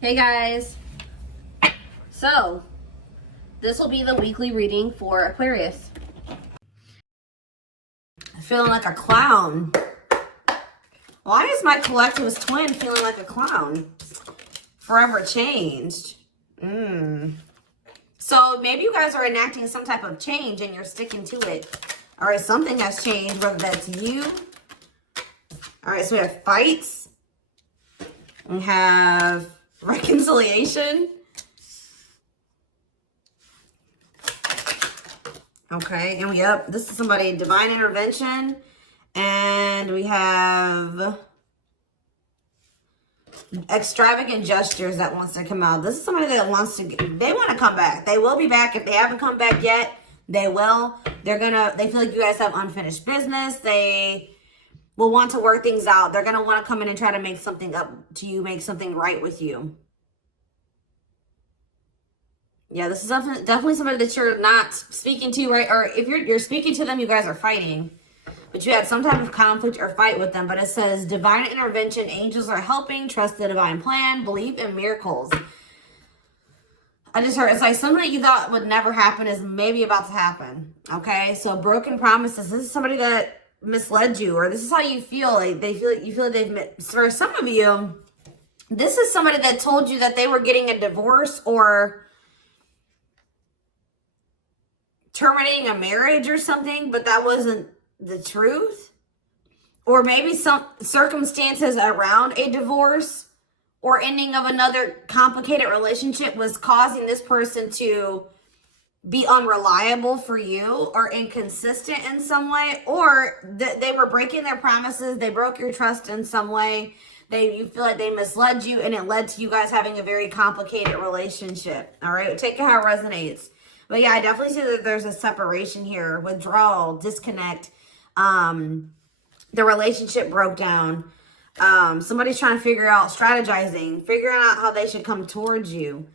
Hey guys, so this will be the weekly reading for Aquarius. Feeling like a clown. Why is my collective's twin feeling like a clown? Forever changed. So maybe you guys are enacting some type of change and you're sticking to it. All right, something has changed, whether that's you. All right, so we have fights. We have reconciliation. Okay, and this is somebody, divine intervention. And we have extravagant gestures that wants to come out. This is somebody that wants to, they want to come back. They will be back. If they haven't come back yet, they will. They feel like you guys have unfinished business. They will want to work things out. They're going to want to come in and try to make something up to you, make something right with you. Yeah, this is definitely somebody that you're not speaking to, right? Or if you're speaking to them, you guys are fighting. But you had some type of conflict or fight with them. But it says, divine intervention, angels are helping, trust the divine plan, believe in miracles. I just heard, it's like something that you thought would never happen is maybe about to happen. Okay, so broken promises. This is somebody that misled you, or this is how you feel. Like you feel like they've, for some of you, this is somebody that told you that they were getting a divorce or terminating a marriage or something, but that wasn't the truth. Or maybe some circumstances around a divorce or ending of another complicated relationship was causing this person to be unreliable for you or inconsistent in some way, or they were breaking their promises. They broke your trust in some way. You feel like they misled you, and it led to you guys having a very complicated relationship. All right, take it how it resonates. But yeah, I definitely see that there's a separation here, withdrawal, disconnect. The relationship broke down. Somebody's trying to figure out, strategizing, figuring out how they should come towards you.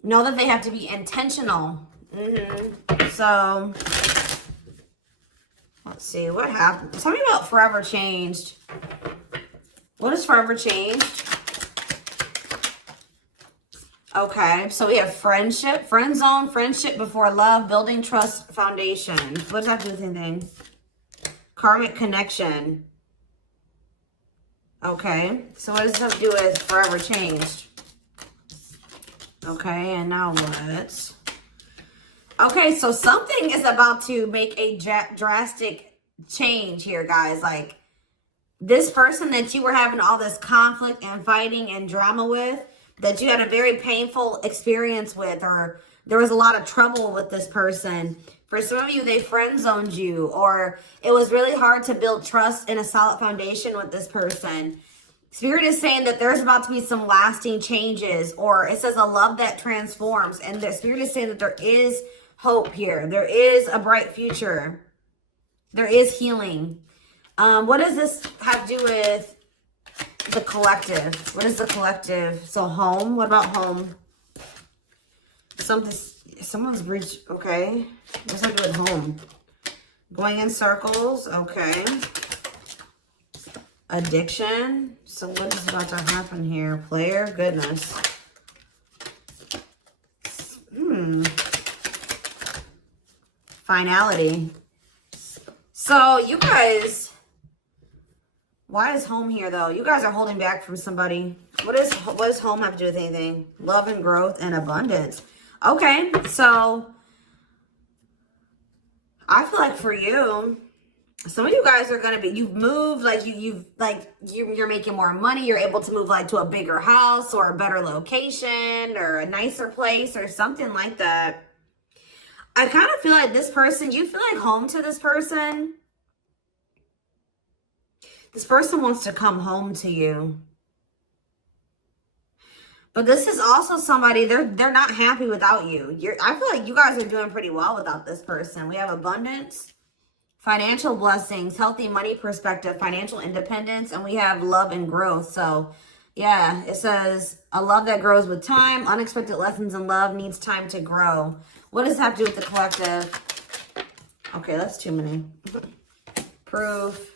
Know that they have to be intentional. So, let's see, what happened? Tell me about forever changed. What is forever changed? Okay, so we have friendship, friend zone, friendship before love, building trust, foundation. What does that do with anything? Karmic connection. Okay, so what does this have to do with forever changed? Okay, and now what? Okay, so something is about to make a drastic change here, guys. Like, this person that you were having all this conflict and fighting and drama with, that you had a very painful experience with, or there was a lot of trouble with this person. For some of you, they friend zoned you, or it was really hard to build trust and a solid foundation with this person. Spirit is saying that there's about to be some lasting changes, or it says a love that transforms. And the Spirit is saying that there is hope here. There is a bright future. There is healing. What does this have to do with the collective? What is the collective? So home. What about home? Someone's breached. Okay. What's that do with home? Going in circles. Okay. Addiction. So what is about to happen here? Player. Goodness. Finality. So you guys, why is home here though? You guys are holding back from somebody. What does home have to do with anything? Love and growth and abundance. Okay, so I feel like for you, some of you guys are gonna be, you've moved, like you're making more money. You're able to move like to a bigger house or a better location or a nicer place or something like that. I kind of feel like this person, you feel like home to this person. This person wants to come home to you. But this is also somebody, they're not happy without you. I feel like you guys are doing pretty well without this person. We have abundance, financial blessings, healthy money perspective, financial independence, and we have love and growth. So yeah, it says a love that grows with time. Unexpected lessons in love needs time to grow. What does that have to do with the collective? Okay, that's too many. Proof.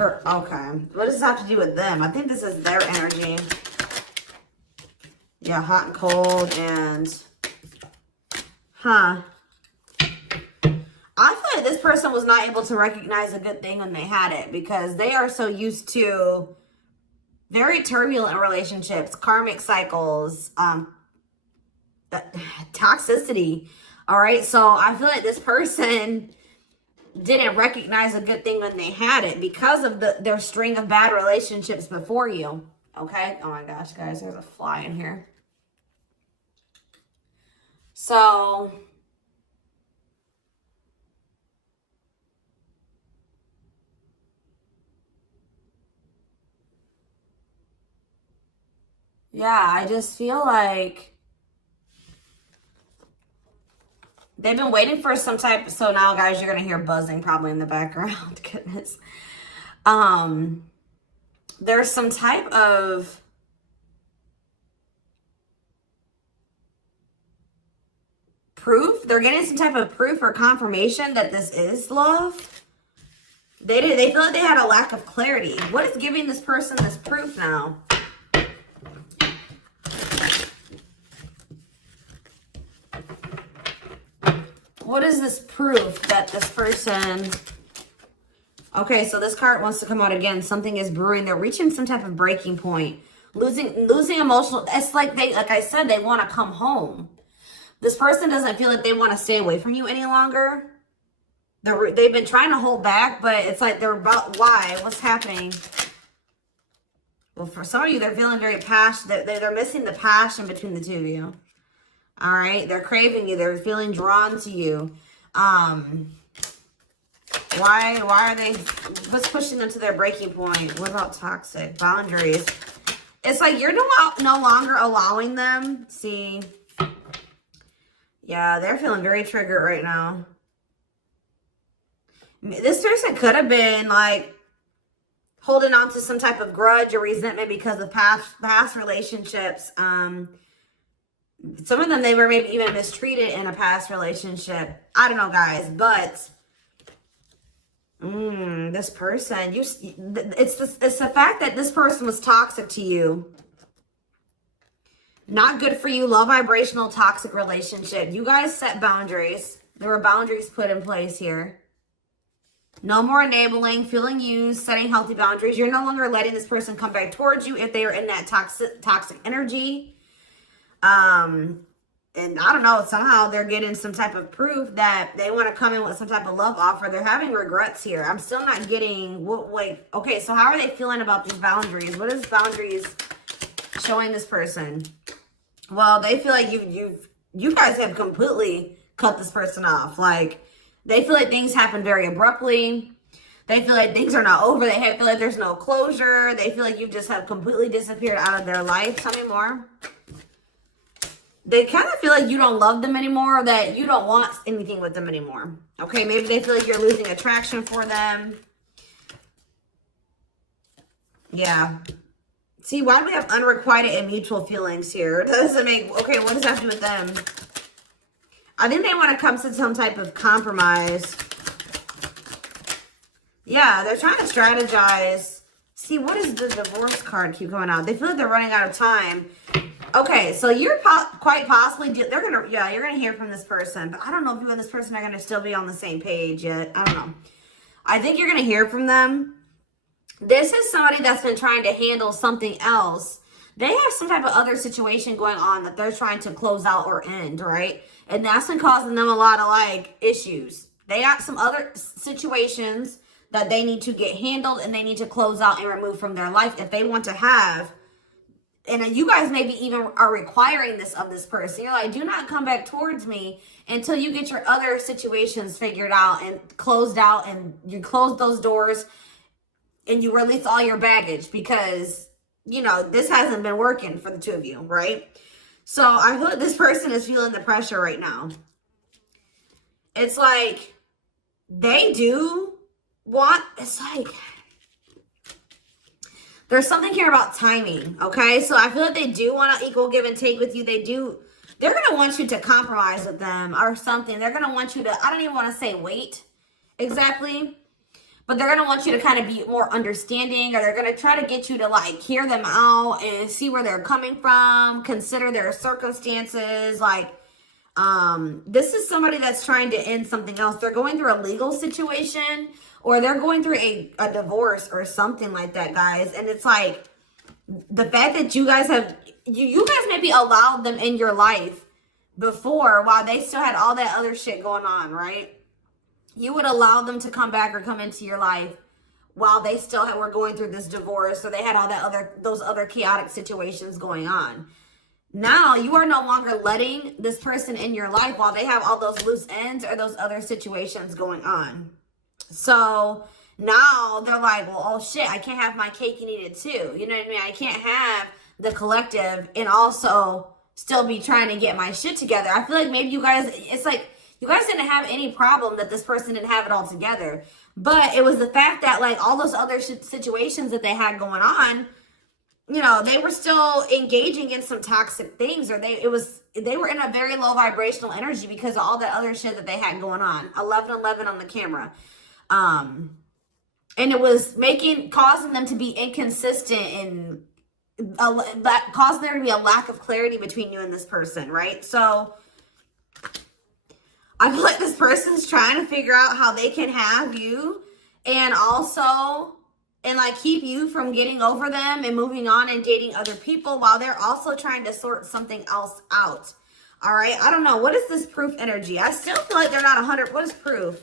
Okay. What does this have to do with them? I think this is their energy. Yeah, hot and cold and... Huh. I feel like this person was not able to recognize a good thing when they had it because they are so used to very turbulent relationships, karmic cycles, toxicity. All right. So I feel like this person didn't recognize a good thing when they had it because of their string of bad relationships before you. Okay. Oh my gosh, guys, there's a fly in here. So yeah, I just feel like they've been waiting for some type. So now, guys, you're going to hear buzzing probably in the background. Goodness. There's some type of proof. They're getting some type of proof or confirmation that this is love. They feel like they had a lack of clarity. What is giving this person this proof now? What is this proof that this person... Okay, so this card wants to come out again. Something is brewing. They're reaching some type of breaking point. Losing emotional... It's like I said, they want to come home. This person doesn't feel like they want to stay away from you any longer. They've been trying to hold back, but it's like they're about... Why? What's happening? Well, for some of you, they're feeling very passionate. They're missing the passion between the two of you. All right, they're craving you. They're feeling drawn to you. Why are they? What's pushing them to their breaking point? What about toxic boundaries? It's like you're no longer allowing them. See, yeah, they're feeling very triggered right now. This person could have been like holding on to some type of grudge or resentment because of past relationships. Some of them, they were maybe even mistreated in a past relationship. I don't know, guys, but this person, it's the fact that this person was toxic to you. Not good for you, low vibrational, toxic relationship. You guys set boundaries. There were boundaries put in place here. No more enabling, feeling used, setting healthy boundaries. You're no longer letting this person come back towards you if they are in that toxic energy. And I don't know, somehow they're getting some type of proof that they want to come in with some type of love offer. They're having regrets here. I'm still not getting okay, so how are they feeling about these boundaries? What is boundaries showing this person? Well, they feel like you guys have completely cut this person off. Like, they feel like things happen very abruptly. They feel like things are not over. They feel like there's no closure. They feel like you just have completely disappeared out of their life. Tell me more. They kind of feel like you don't love them anymore, or that you don't want anything with them anymore. Okay, maybe they feel like you're losing attraction for them. Yeah. See, why do we have unrequited and mutual feelings here? Doesn't make... Okay, what does that have to do with them? I think they want to come to some type of compromise. Yeah, they're trying to strategize. See, what is the divorce card keep going out? They feel like they're running out of time. Okay, so you're quite possibly, you're gonna hear from this person, but I don't know if you and this person are gonna still be on the same page yet. I don't know. I think you're gonna hear from them. This is somebody that's been trying to handle something else. They have some type of other situation going on that they're trying to close out or end, right? And that's been causing them a lot of like issues. They got some other situations that they need to get handled and they need to close out and remove from their life if they want to have. And you guys maybe even are requiring this of this person. You're like, do not come back towards me until you get your other situations figured out and closed out, and you close those doors and you release all your baggage, because, you know, this hasn't been working for the two of you, right? So I feel like this person is feeling the pressure right now. It's like they do want, it's like... There's something here about timing, okay? So I feel like they do want to equal give and take with you. They're going to want you to compromise with them or something. They're going to want you to, I don't even want to say wait exactly, but they're going to want you to kind of be more understanding, or they're going to try to get you to like hear them out and see where they're coming from, consider their circumstances. Like, this is somebody that's trying to end something else. They're going through a legal situation, or they're going through a divorce or something like that, guys. And it's like, the fact that you guys have, you guys maybe allowed them in your life before while they still had all that other shit going on, right? You would allow them to come back or come into your life while they still were going through this divorce, or they had all that those other chaotic situations going on. Now you are no longer letting this person in your life while they have all those loose ends or those other situations going on. So now they're like, well, oh shit, I can't have my cake and eat it too. You know what I mean? I can't have the collective and also still be trying to get my shit together. I feel like maybe you guys, it's like, you guys didn't have any problem that this person didn't have it all together. But it was the fact that like all those other situations that they had going on, you know, they were still engaging in some toxic things, or they were in a very low vibrational energy because of all that other shit that they had going on. 1111 on the camera. And it was causing them to be inconsistent and causing there to be a lack of clarity between you and this person, right? So I feel like this person's trying to figure out how they can have you and also, and like keep you from getting over them and moving on and dating other people while they're also trying to sort something else out. All right. I don't know. What is this proof energy? I still feel like they're not 100. What is proof?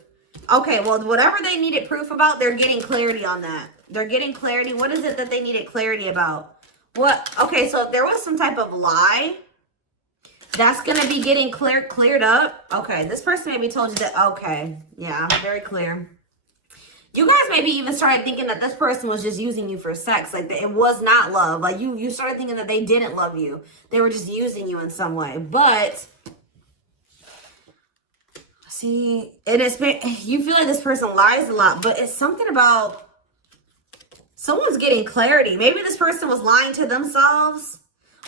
Okay. Well, whatever they needed proof about, they're getting clarity on that. They're getting clarity. What is it that they needed clarity about? What? Okay. So if there was some type of lie, that's going to be getting cleared up. Okay. This person maybe told you that. Okay. Yeah. Very clear. You guys maybe even started thinking that this person was just using you for sex. Like, it was not love. Like, you started thinking that they didn't love you. They were just using you in some way. But, see, you feel like this person lies a lot. But it's something about someone's getting clarity. Maybe this person was lying to themselves.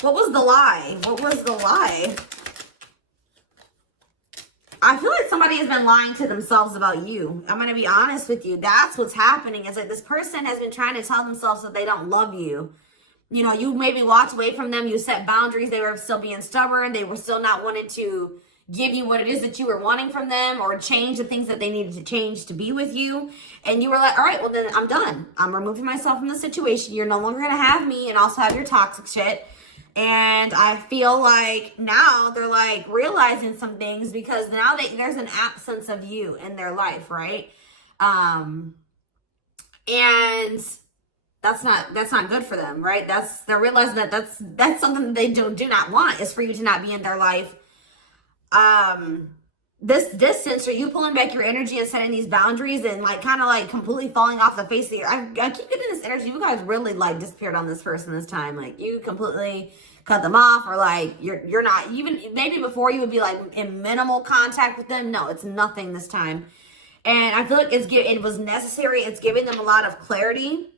What was the lie? What was the lie? I feel like somebody has been lying to themselves about you. I'm going to be honest with you. That's what's happening. It's like this person has been trying to tell themselves that they don't love you. You know, you maybe walked away from them. You set boundaries. They were still being stubborn. They were still not wanting to give you what it is that you were wanting from them, or change the things that they needed to change to be with you. And you were like, all right, well then I'm done. I'm removing myself from the situation. You're no longer going to have me and also have your toxic shit. And I feel like now they're like realizing some things because now there's an absence of you in their life, right? And that's not good for them, right? They're realizing that that's something that they do not want, is for you to not be in their life. This distance, or you pulling back your energy and setting these boundaries and like kind of like completely falling off the face of the earth. I keep getting this energy. You guys really like disappeared on this person this time. Like, you completely cut them off, or like you're not even, maybe before you would be like in minimal contact with them. No, it's nothing this time. And I feel like it was necessary. It's giving them a lot of clarity.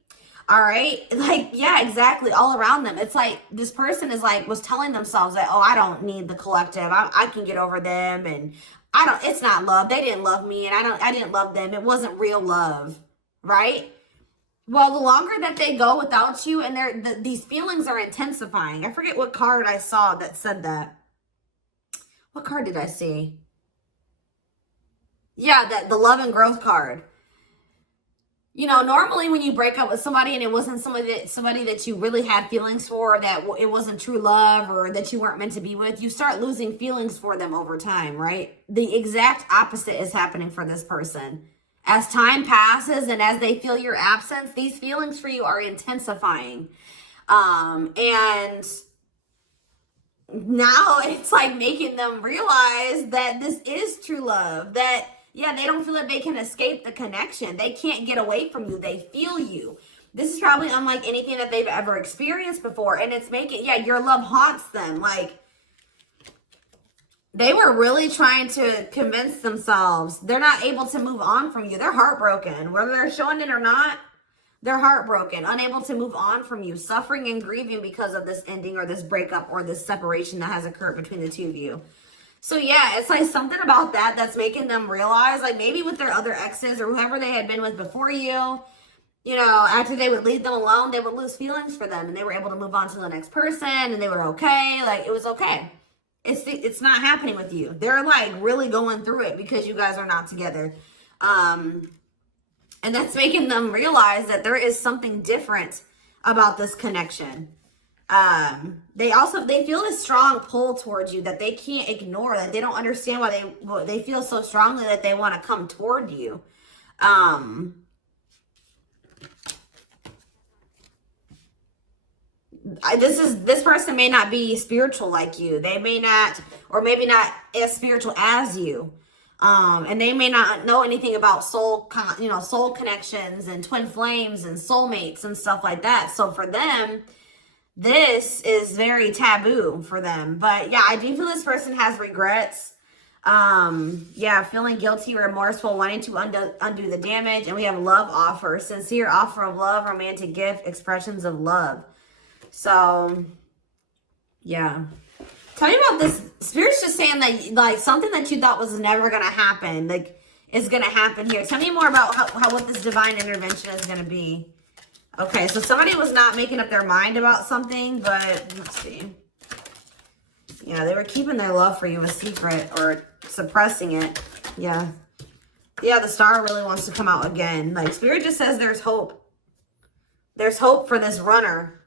All right. Like, yeah, exactly. All around them. It's like this person was telling themselves that, oh, I don't need the collective. I can get over them. And it's not love. They didn't love me. And I didn't love them. It wasn't real love. Right. Well, the longer that they go without you, and these feelings are intensifying. I forget what card I saw that said that. What card did I see? Yeah, the love and growth card. You know, normally when you break up with somebody and it wasn't somebody that you really had feelings for, or that it wasn't true love, or that you weren't meant to be with, you start losing feelings for them over time, right? The exact opposite is happening for this person. As time passes and as they feel your absence, these feelings for you are intensifying. And now it's like making them realize that this is true love. That, yeah, they don't feel like they can escape the connection. They can't get away from you. They feel you. This is probably unlike anything that they've ever experienced before. And it's your love haunts them. Like, they were really trying to convince themselves they're not able to move on from you. They're heartbroken. Whether they're showing it or not, they're heartbroken, unable to move on from you, suffering and grieving because of this ending or this breakup or this separation that has occurred between the two of you. So yeah, it's like something about that that's making them realize, like maybe with their other exes or whoever they had been with before you know, after they would leave them alone, they would lose feelings for them and they were able to move on to the next person and they were okay. Like, it was okay. It's not happening with you. They're like really going through it because you guys are not together. And that's making them realize that there is something different about this connection. They feel a strong pull towards you that they can't ignore, that they don't understand why they feel so strongly that they want to come toward you. This person may not be spiritual like you. They may not, or maybe not as spiritual as you. And they may not know anything about soul connections and twin flames and soulmates and stuff like that. So for them, this is very taboo for them. But yeah, I do feel this person has regrets. Yeah, feeling guilty, remorseful, wanting to undo the damage. And we have love offer, sincere offer of love, romantic gift, expressions of love. So, yeah. Tell me about this. Spirit's just saying that, like, something that you thought was never going to happen, like, is going to happen here. Tell me more about what this divine intervention is going to be. Okay, so somebody was not making up their mind about something, but let's see. Yeah, they were keeping their love for you a secret or suppressing it. Yeah. Yeah, the star really wants to come out again. Like, Spirit just says there's hope. There's hope for this runner.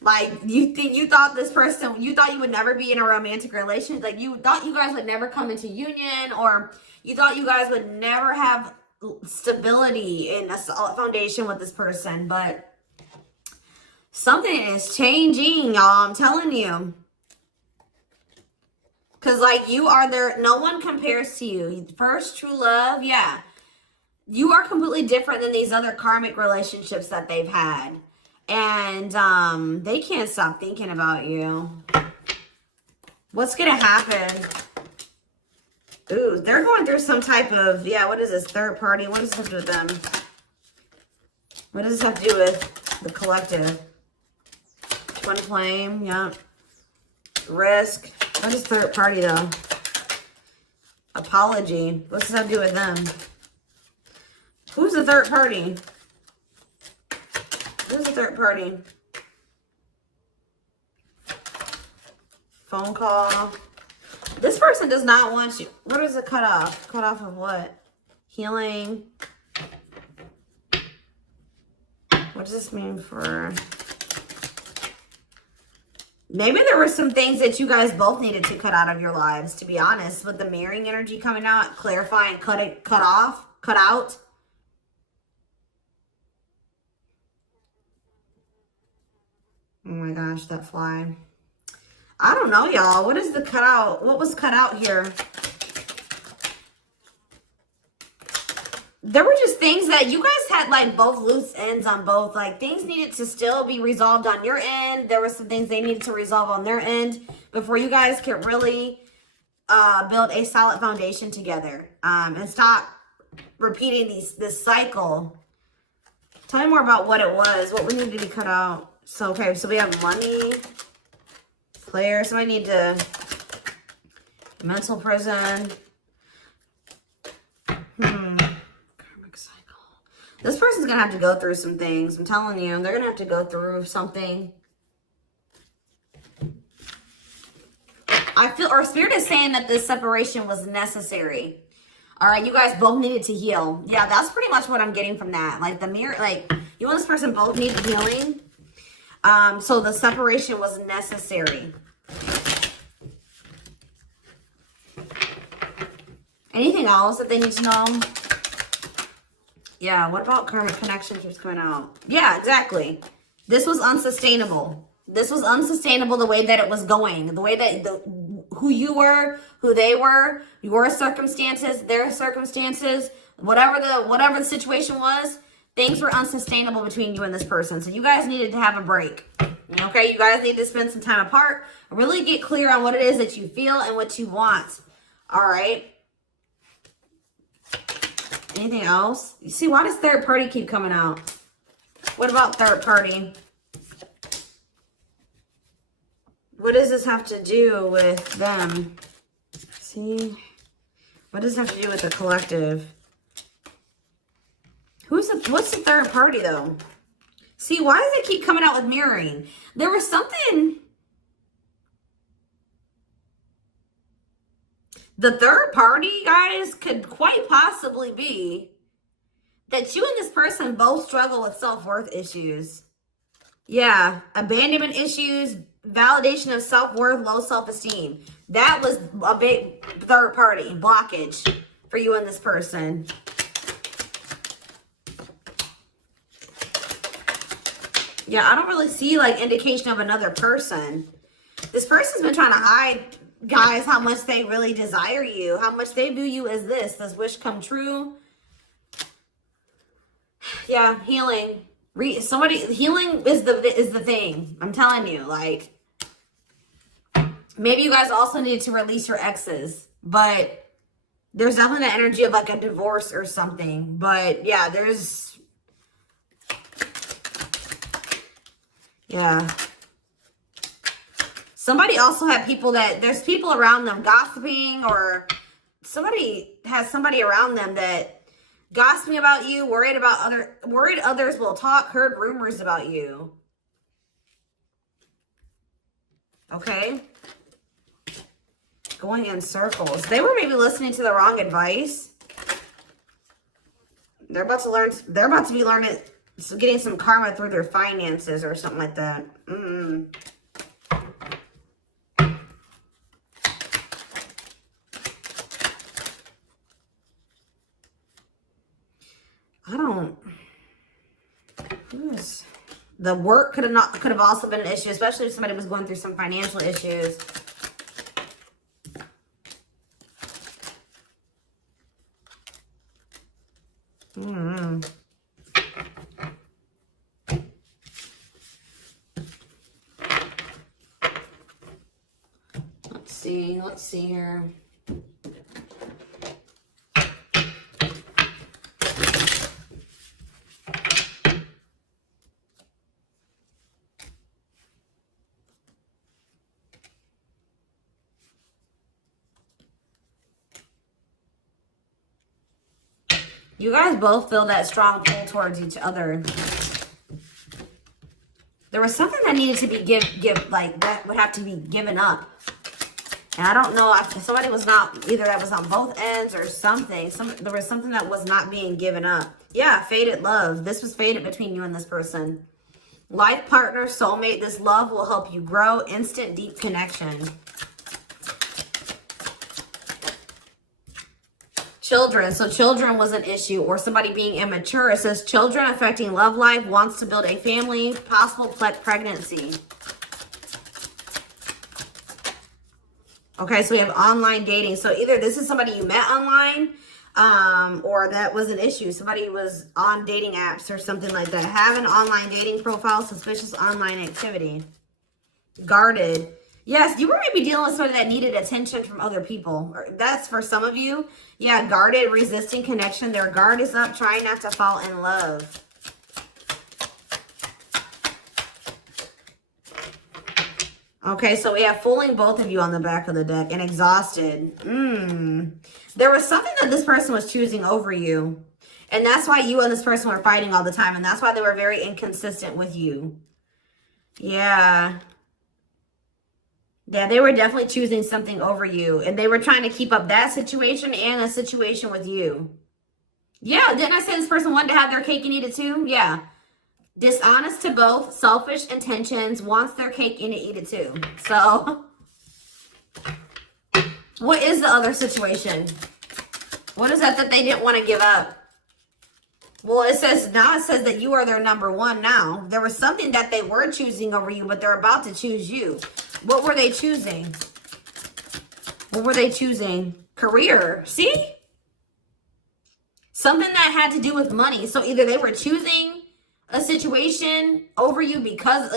Like, you thought this person, you thought you would never be in a romantic relationship. Like, you thought you guys would never come into union, or you thought you guys would never have stability in a solid foundation with this person. But something is changing, y'all. I'm telling you. Because, like, you are there. No one compares to you. First true love, yeah. You are completely different than these other karmic relationships that they've had. And they can't stop thinking about you. What's going to happen? Ooh, they're going through some type of, yeah, what is this? Third party? What does this have to do with them? What does this have to do with the collective? Twin flame, yeah. Risk. What is third party, though? Apology. What's this have to do with them? Who's the third party? Who's the third party? Phone call. This person does not want you. What is it cut off? Cut off of what? Healing. What does this mean for... Maybe there were some things that you guys both needed to cut out of your lives, to be honest. With the mirroring energy coming out, clarifying, cut out. Oh my gosh, that fly. I don't know, y'all. What is the cutout? What was cut out here? There were just things that you guys had, like, both loose ends on both. Like, things needed to still be resolved on your end. There were some things they needed to resolve on their end before you guys could really build a solid foundation together. And stop repeating this cycle. Tell me more about what it was. What we needed to be cut out. So, okay, so we have money, player, so I need to, mental prison, karmic cycle. This person's going to have to go through some things. I'm telling you, they're going to have to go through something. I feel, or Spirit is saying that this separation was necessary. All right, you guys both needed to heal. Yeah, that's pretty much what I'm getting from that. Like, the mirror, like, you and this person both needed healing. So the separation was necessary. Anything else that they need to know? Yeah, what about karmic connection keeps coming out? Yeah, exactly. This was unsustainable. This was unsustainable the way that it was going. The way that who you were, who they were, your circumstances, their circumstances, whatever the situation was. Things were unsustainable between you and this person. So you guys needed to have a break. Okay? You guys need to spend some time apart. Really get clear on what it is that you feel and what you want. All right? Anything else? You see, why does third party keep coming out? What about third party? What does this have to do with them? See? What does it have to do with the collective? What's the third party, though? See, why does it keep coming out with mirroring? There was something... The third party, guys, could quite possibly be that you and this person both struggle with self-worth issues. Yeah, abandonment issues, validation of self-worth, low self-esteem. That was a big third party blockage for you and this person. Yeah, I don't really see like indication of another person. This person's been trying to hide, guys, how much they really desire you, how much they view you as this wish come true. Yeah, healing. Healing is the thing. I'm telling you, like, maybe you guys also need to release your exes, but there's definitely the energy of like a divorce or something. But yeah, yeah. Somebody also had there's people around them gossiping, or somebody has somebody around them that gossiping about you, worried others will talk, heard rumors about you. Okay? Going in circles. They were maybe listening to the wrong advice. They're about to be learning, getting some karma through their finances or something like that. The work could have also been an issue, especially if somebody was going through some financial issues. Let's see here. You guys both feel that strong pull towards each other. There was something that needed to be that would have to be given up. And I don't know if somebody was not, either that was on both ends or something. There was something that was not being given up. Yeah, fated love. This was fated between you and this person. Life partner, soulmate. This love will help you grow. Instant deep connection. Children. So children was an issue, or somebody being immature. It says children affecting love life, wants to build a family, possible pregnancy. Okay, so we have online dating. So either this is somebody you met online, or that was an issue. Somebody was on dating apps or something like that. Have an online dating profile, suspicious online activity. Guarded. Yes, you were maybe dealing with somebody that needed attention from other people. That's for some of you. Yeah, guarded, resisting connection. Their guard is up, trying not to fall in love. Okay, so we have fooling both of you on the back of the deck and exhausted. There was something that this person was choosing over you. And that's why you and this person were fighting all the time. And that's why they were very inconsistent with you. Yeah. Yeah, they were definitely choosing something over you. And they were trying to keep up that situation and a situation with you. Yeah, didn't I say this person wanted to have their cake and eat it too? Yeah. Dishonest to both, selfish intentions, wants their cake and to eat it too. So, what is the other situation? What is that they didn't want to give up? Well, it says that you are their number one now. There was something that they were choosing over you, but they're about to choose you. What were they choosing? What were they choosing? Career. See? Something that had to do with money. So either they were choosing a situation over you because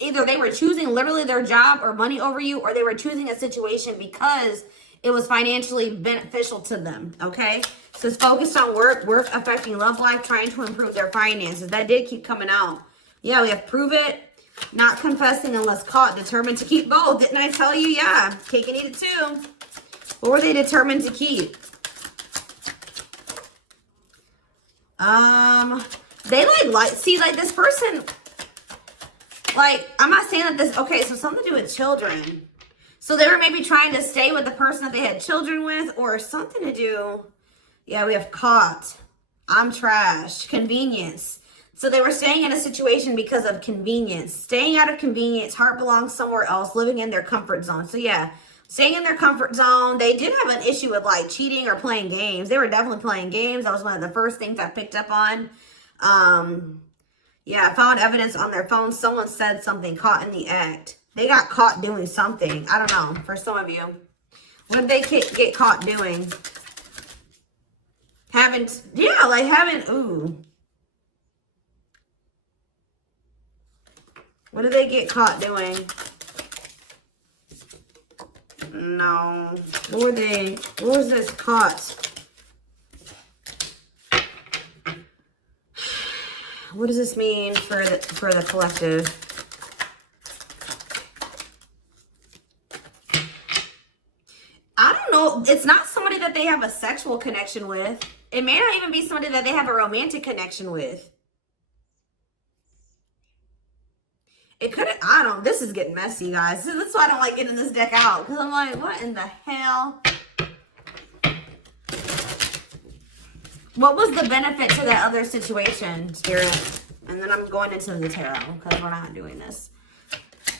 either they were choosing literally their job or money over you, or they were choosing a situation because it was financially beneficial to them. Okay, so it's focused on work affecting love life, trying to improve their finances. That did keep coming out. Yeah, we have prove it, not confessing unless caught, determined to keep both. Didn't I tell you? Yeah, cake and eat it too. What were they determined to keep? They see, like this person, like, I'm not saying that this, okay, so something to do with children. So they were maybe trying to stay with the person that they had children with, or something to do, yeah, we have caught, I'm trash, convenience. So they were staying in a situation because of convenience. Staying out of convenience, heart belongs somewhere else, living in their comfort zone. So yeah, staying in their comfort zone. They did have an issue with like cheating or playing games. They were definitely playing games. That was one of the first things I picked up on. Yeah, I found evidence on their phone. Someone said something, caught in the act. They got caught doing something. I don't know, for some of you. What did they get caught doing? Ooh. What did they get caught doing? No. What was this caught? What does this mean for the collective? I don't know. It's not somebody that they have a sexual connection with. It may not even be somebody that they have a romantic connection with. It could have, I don't, this is getting messy, guys. That's why I don't like getting this deck out. Because I'm like, what in the hell? What was the benefit to that other situation, Spirit? And then I'm going into the tarot because we're not doing this.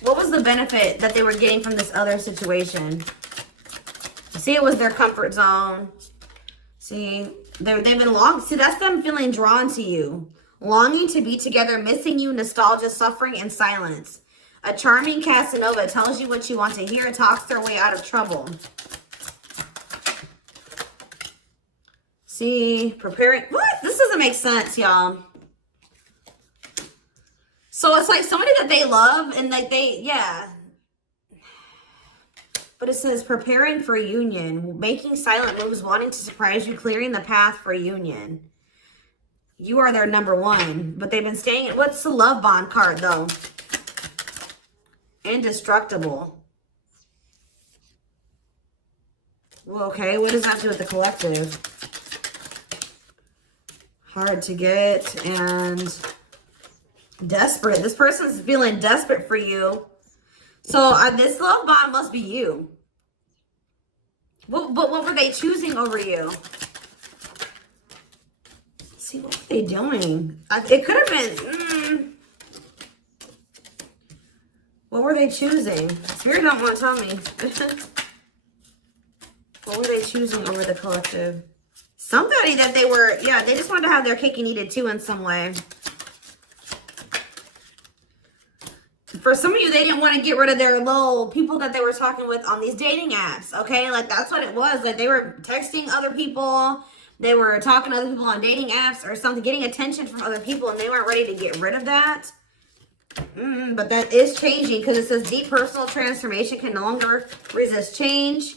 What was the benefit that they were getting from this other situation? See, it was their comfort zone. See, they've been long. See, that's them feeling drawn to you. Longing to be together, missing you, nostalgia, suffering, and silence. A charming Casanova tells you what you want to hear, talks their way out of trouble. See, preparing. What? This doesn't make sense, y'all. So it's like somebody that they love and like yeah. But it says preparing for union, making silent moves, wanting to surprise you, clearing the path for union. You are their number one, but they've been staying. What's the love bond card though? Indestructible. Well, okay, what does that do with the collective? Hard to get and desperate. This person's feeling desperate for you. So this love bond must be you. But what were they choosing over you? See, what were they doing? It could have been... What were they choosing? Spirit don't want to tell me. What were they choosing over the collective? Somebody that they were... Yeah, they just wanted to have their cake and eat it too in some way. For some of you, they didn't want to get rid of their little people that they were talking with on these dating apps, okay? Like, that's what it was. Like, they were texting other people. They were talking to other people on dating apps or something, getting attention from other people, and they weren't ready to get rid of that. But that is changing because it says deep personal transformation can no longer resist change.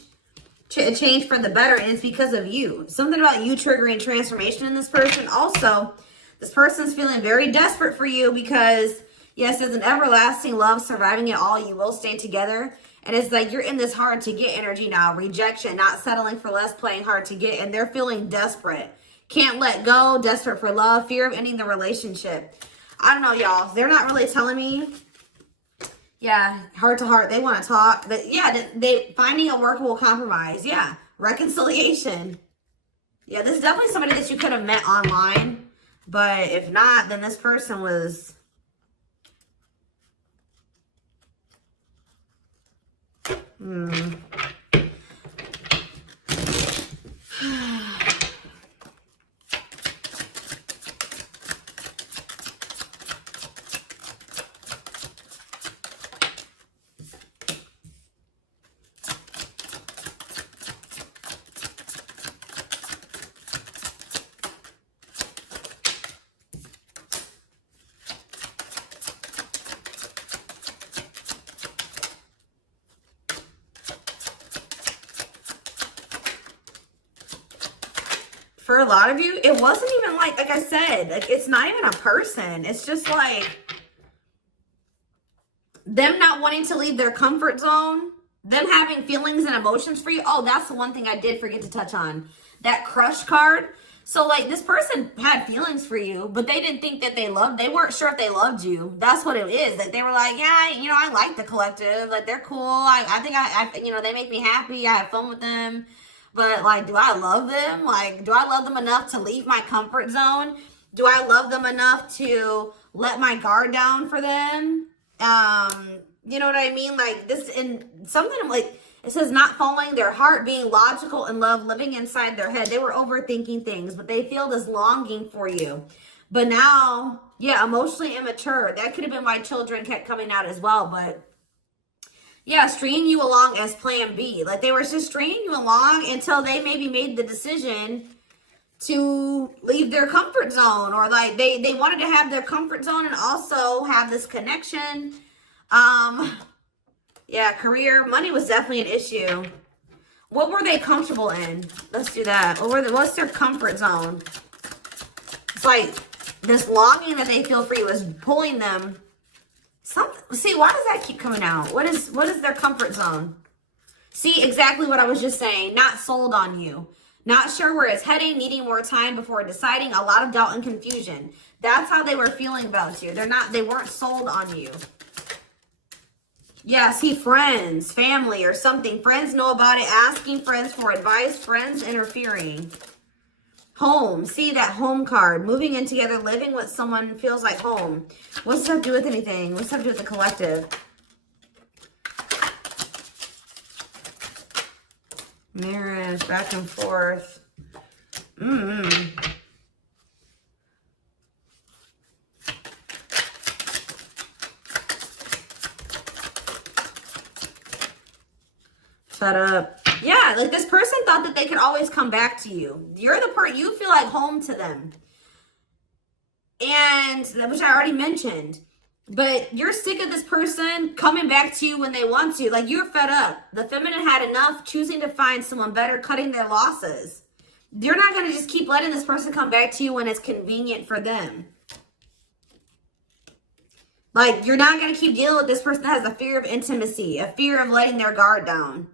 Change for the better, and it's because of you. Something about you triggering transformation in this person. Also, this person's feeling very desperate for you because... Yes, it's an everlasting love, surviving it all. You will stay together. And it's like you're in this hard to get energy now. Rejection, not settling for less, playing hard to get. And they're feeling desperate. Can't let go, desperate for love, fear of ending the relationship. I don't know, y'all. They're not really telling me. Yeah, heart to heart. They want to talk. But yeah, they finding a workable compromise. Yeah, reconciliation. Yeah, this is definitely somebody that you could have met online. But if not, then this person was... For a lot of you, it wasn't even like I said, like it's not even a person. It's just like them not wanting to leave their comfort zone them having feelings and emotions for you. Oh, that's the one thing I did forget to touch on. That crush card. So, like, this person had feelings for you, but they didn't think that they weren't sure if they loved you. That's what it is. That they were like, yeah, you know, I like the collective. Like, they're cool. I think you know, they make me happy. I have fun with them. But, like, do I love them? Like, do I love them enough to leave my comfort zone? Do I love them enough to let my guard down for them? You know what I mean? Like, this, and something like, it says not following their heart, being logical in love, living inside their head. They were overthinking things, but they feel this longing for you. But now, yeah, emotionally immature. That could have been why children kept coming out as well. But yeah, stringing you along as plan B. Like, they were just stringing you along until they maybe made the decision to leave their comfort zone. Or like they wanted to have their comfort zone and also have this connection. Yeah, career, money was definitely an issue. What were they comfortable in? Let's do that. What's their comfort zone? It's like this longing that they feel for you is pulling them. See, why does that keep coming out? What is their comfort zone? See, exactly what I was just saying. Not sold on you. Not sure where it's heading, needing more time before deciding, a lot of doubt and confusion. That's how they were feeling about you. They weren't sold on you. Yeah, see, friends, family, or something. Friends know about it, asking friends for advice, friends interfering. Home, see that home card. Moving in together, living with someone feels like home. What's that do with anything? What's that do with the collective? Marriage, back and forth. Shut up. Yeah, like this person thought that they could always come back to you. You're the person, you feel like home to them. And, which I already mentioned. But you're sick of this person coming back to you when they want to. Like, you're fed up. The feminine had enough, choosing to find someone better, cutting their losses. You're not going to just keep letting this person come back to you when it's convenient for them. Like, you're not going to keep dealing with this person that has a fear of intimacy, a fear of letting their guard down,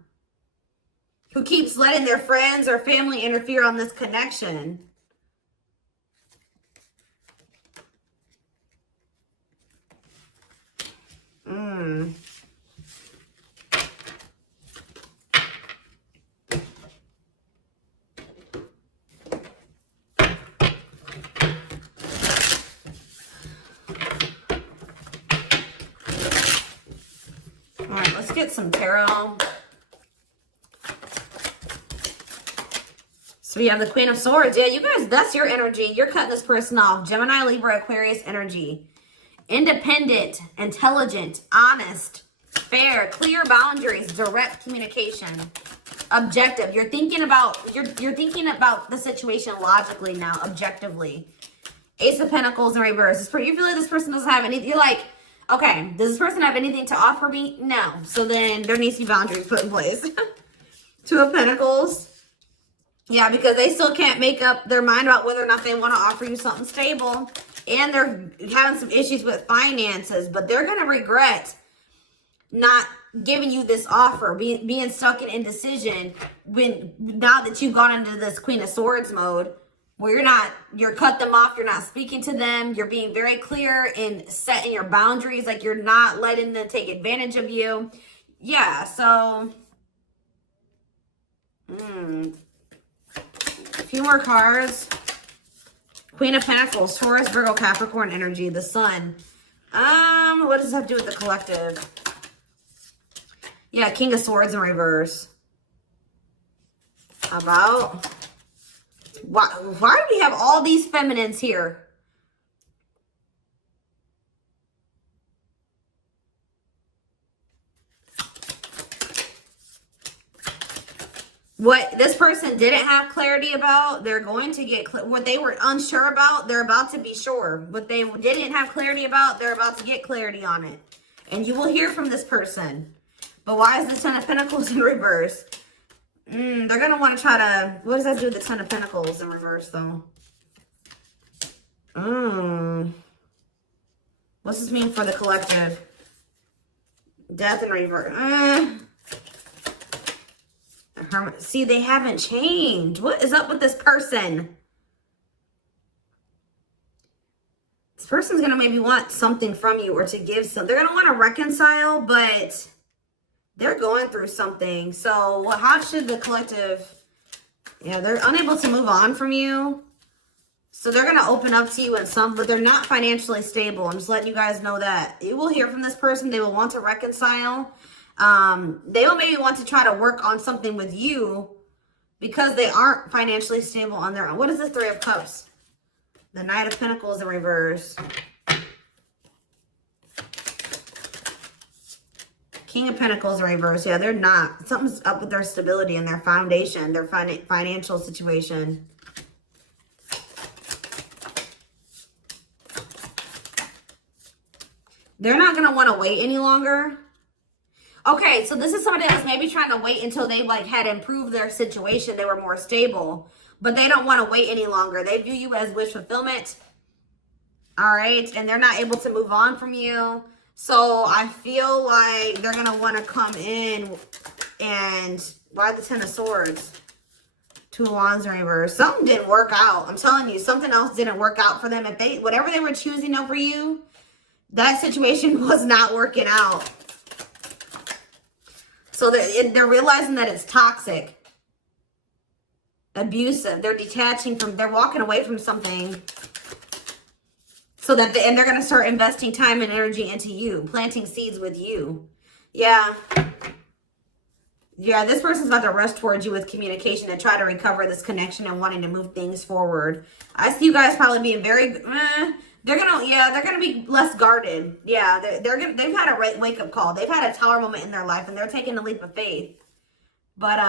who keeps letting their friends or family interfere on this connection. All right, let's get some tarot. So we have the Queen of Swords. Yeah, you guys, that's your energy. You're cutting this person off. Gemini, Libra, Aquarius energy. Independent, intelligent, honest, fair, clear boundaries, direct communication, objective. You're thinking about the situation logically now, objectively. Ace of Pentacles in reverse. You feel like this person doesn't have anything. You're like, okay, does this person have anything to offer me? No. So then there needs to be boundaries put in place. Two of Pentacles. Yeah, because they still can't make up their mind about whether or not they want to offer you something stable. And they're having some issues with finances. But they're going to regret not giving you this offer, being stuck in indecision now that you've gone into this Queen of Swords mode, where you're cut them off, you're not speaking to them, you're being very clear in setting your boundaries, like you're not letting them take advantage of you. Yeah, so a few more cards. Queen of Pentacles, Taurus, Virgo, Capricorn energy, the Sun. What does that have to do with the collective? Yeah, King of Swords in reverse. About why do we have all these feminines here? What this person didn't have clarity about, they're going to get what they were unsure about, they're about to be sure. What they didn't have clarity about, they're about to get clarity on it. And you will hear from this person. But why is the Ten of Pentacles in reverse? They're going to want to try to... What does that do with the Ten of Pentacles in reverse, though? What's this mean for the collective? Death in reverse. See, they haven't changed. What is up with this person? This person's going to maybe want something from you or to give some. They're going to want to reconcile, but they're going through something. So how should the collective... Yeah, they're unable to move on from you. So they're going to open up to you in some, but they're not financially stable. I'm just letting you guys know that. You will hear from this person. They will want to reconcile. They will maybe want to try to work on something with you because they aren't financially stable on their own. What is the Three of Cups? The Knight of Pentacles in reverse. King of Pentacles in reverse. Yeah, they're not. Something's up with their stability and their foundation, their financial situation. They're not going to want to wait any longer. Okay, so this is somebody that was maybe trying to wait until they like had improved their situation. They were more stable, but they don't want to wait any longer. They view you as wish fulfillment. All right, and they're not able to move on from you. So I feel like they're going to want to come in and... Why the Ten of Swords? Two of Wands in reverse. Something didn't work out. I'm telling you, something else didn't work out for them. If they, whatever they were choosing over you, that situation was not working out. So they're realizing that it's toxic, abusive. They're detaching from, they're walking away from something. So that, and they're going to start investing time and energy into you, planting seeds with you. Yeah. Yeah, this person's about to rush towards you with communication and try to recover this connection and wanting to move things forward. I see you guys probably being very, they're gonna be less guarded. Yeah, they've had a wake-up call. They've had a tower moment in their life and they're taking a leap of faith. But,